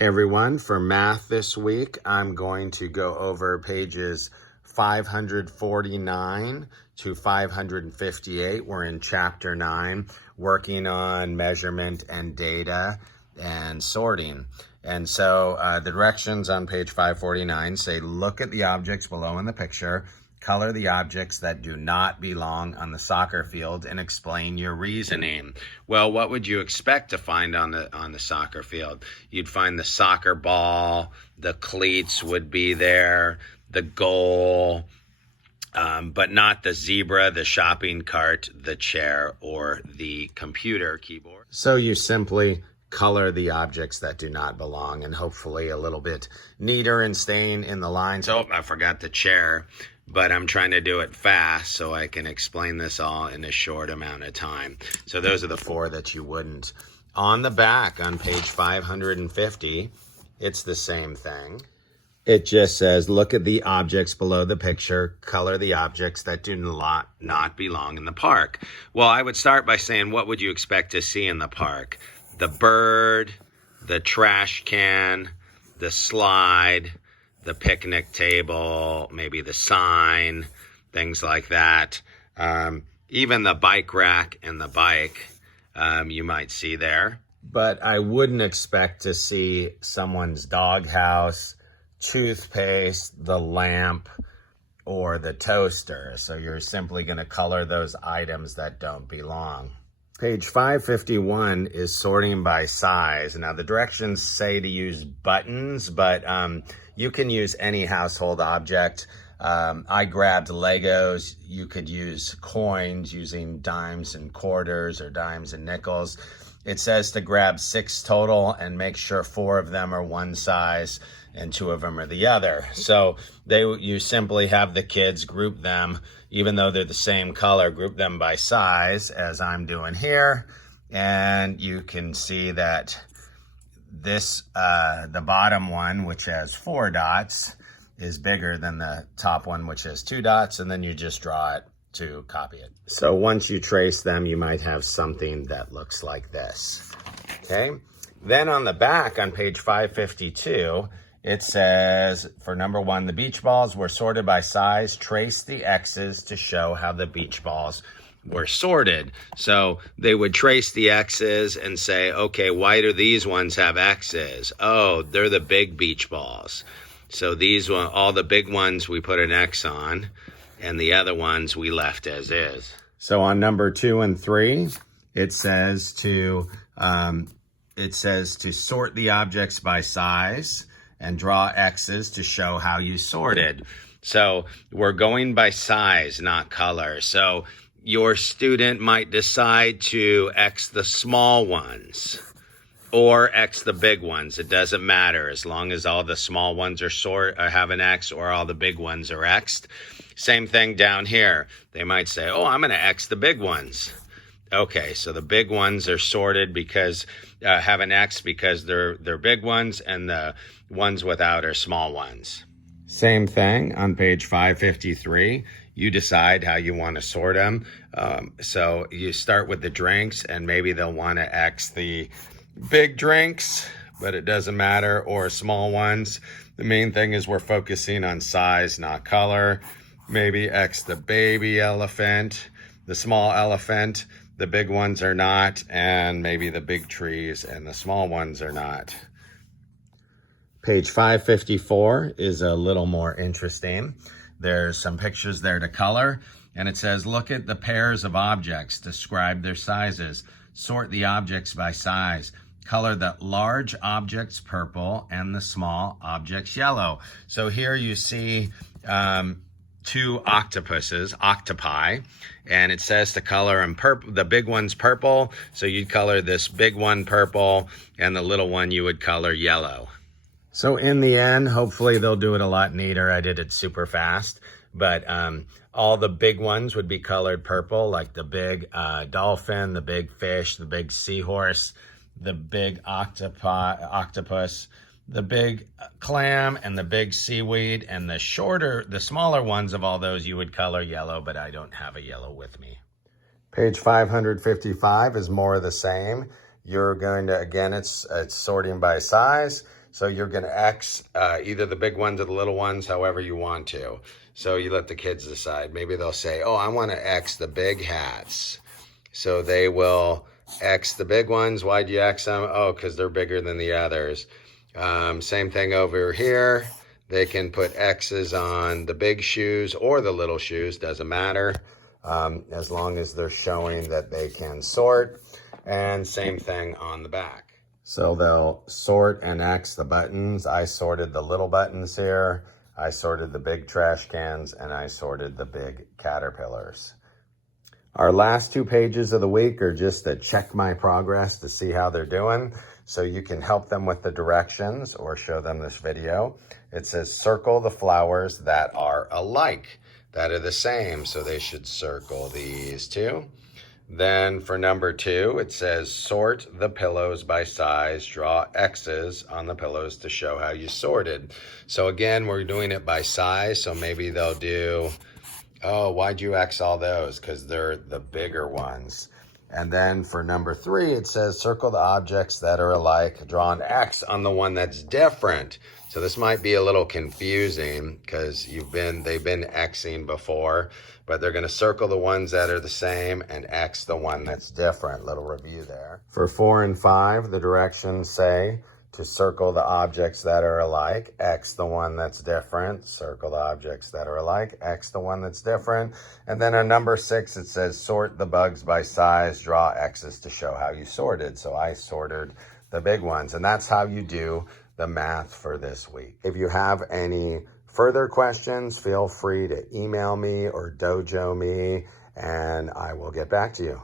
Hey everyone, for math this week, I'm going to go over pages 549 to 558. We're in chapter 9, working on measurement and data and sorting. And so the directions on page 549 say, look at the objects below in the picture, color the objects that do not belong on the soccer field, and explain your reasoning. Well, what would you expect to find on the soccer field? You'd find the soccer ball, the cleats would be there, the goal, but not the zebra, the shopping cart, the chair, or the computer keyboard. So you simply color the objects that do not belong, and hopefully a little bit neater and staying in the lines. Oh, I forgot the chair, but I'm trying to do it fast so I can explain this all in a short amount of time. So those are the four that you wouldn't. On the back, on page 550, it's the same thing. It just says, look at the objects below the picture, color the objects that do not belong in the park. Well, I would start by saying, what would you expect to see in the park? The bird, the trash can, the slide, the picnic table, maybe the sign, things like that. Even the bike rack and the bike, you might see there. But I wouldn't expect to see someone's doghouse, toothpaste, the lamp, or the toaster. So you're simply going to color those items that don't belong. Page 551 is sorting by size. Now the directions say to use buttons, but you can use any household object. I grabbed Legos. You could use coins using dimes and quarters or dimes and nickels. It says to grab 6 total and make sure 4 of them are one size and 2 of them are the other. So you simply have the kids group them, even though they're the same color, group them by size, as I'm doing here. And you can see that this, the bottom one, which has 4 dots, is bigger than the top one, which has 2 dots, and then you just draw it to copy it. So once you trace them, you might have something that looks like this. Okay. Then on the back, on page 552, it says, for number 1, the beach balls were sorted by size. Trace the X's to show how the beach balls were sorted. So they would trace the X's and say, okay, why do these ones have X's? Oh, they're the big beach balls. So these one, all the big ones we put an X on, and the other ones we left as is. So on number 2 and 3, it says to sort the objects by size and draw X's to show how you sorted. So we're going by size, not color. So your student might decide to X the small ones or X the big ones. It doesn't matter as long as all the small ones are have an X, or all the big ones are X'd. Same thing down here. They might say, oh, I'm going to X the big ones. Okay, so the big ones are sorted because have an X because they're big ones, and the ones without are small ones. Same thing on page 553. You decide how you want to sort them. So you start with the drinks, and maybe they'll want to X the big drinks, but it doesn't matter, or small ones. The main thing is we're focusing on size, not color. Maybe X the baby elephant, the small elephant. The big ones are not, and maybe the big trees and the small ones are not. Page 554 is a little more interesting. There's some pictures there to color, and it says, look at the pairs of objects, describe their sizes, sort the objects by size, color the large objects purple and the small objects yellow. So here you see 2 octopi, and it says to color them purple. The big one's purple, so you'd color this big one purple, and the little one you would color yellow. So in the end, hopefully they'll do it a lot neater. I did it super fast, but all the big ones would be colored purple, like the big dolphin, the big fish, the big seahorse, the big octopus, the big clam, and the big seaweed. And the smaller ones of all those you would color yellow, but I don't have a yellow with me. Page 555 is more of the same. You're going to, again, it's sorting by size. So you're going to X either the big ones or the little ones, however you want to. So you let the kids decide. Maybe they'll say, oh, I want to X the big hats. So they will X the big ones. Why'd you X them? Oh, because they're bigger than the others. Same thing over here. They can put X's on the big shoes or the little shoes, doesn't matter, as long as they're showing that they can sort. And same thing on the back. So they'll sort and X the buttons. I sorted the little buttons here. I sorted the big trash cans, and I sorted the big caterpillars. Our last 2 pages of the week are just to check my progress to see how they're doing. So you can help them with the directions or show them this video. It says circle the flowers that are alike, that are the same. So they should circle these 2. Then for number 2, it says sort the pillows by size, draw X's on the pillows to show how you sorted. So again, we're doing it by size. So maybe they'll do, oh, why'd you X all those? Because they're the bigger ones. And then for number 3, it says circle the objects that are alike, draw an X on the one that's different. So this might be a little confusing because they've been Xing before, but they're going to circle the ones that are the same and X the one that's different. Little review there. For 4 and 5, the directions say to circle the objects that are alike, X the one that's different, circle the objects that are alike, X the one that's different. And then on number 6, it says sort the bugs by size, draw X's to show how you sorted. So I sorted the big ones, and that's how you do the math for this week. If you have any further questions, feel free to email me or dojo me, and I will get back to you.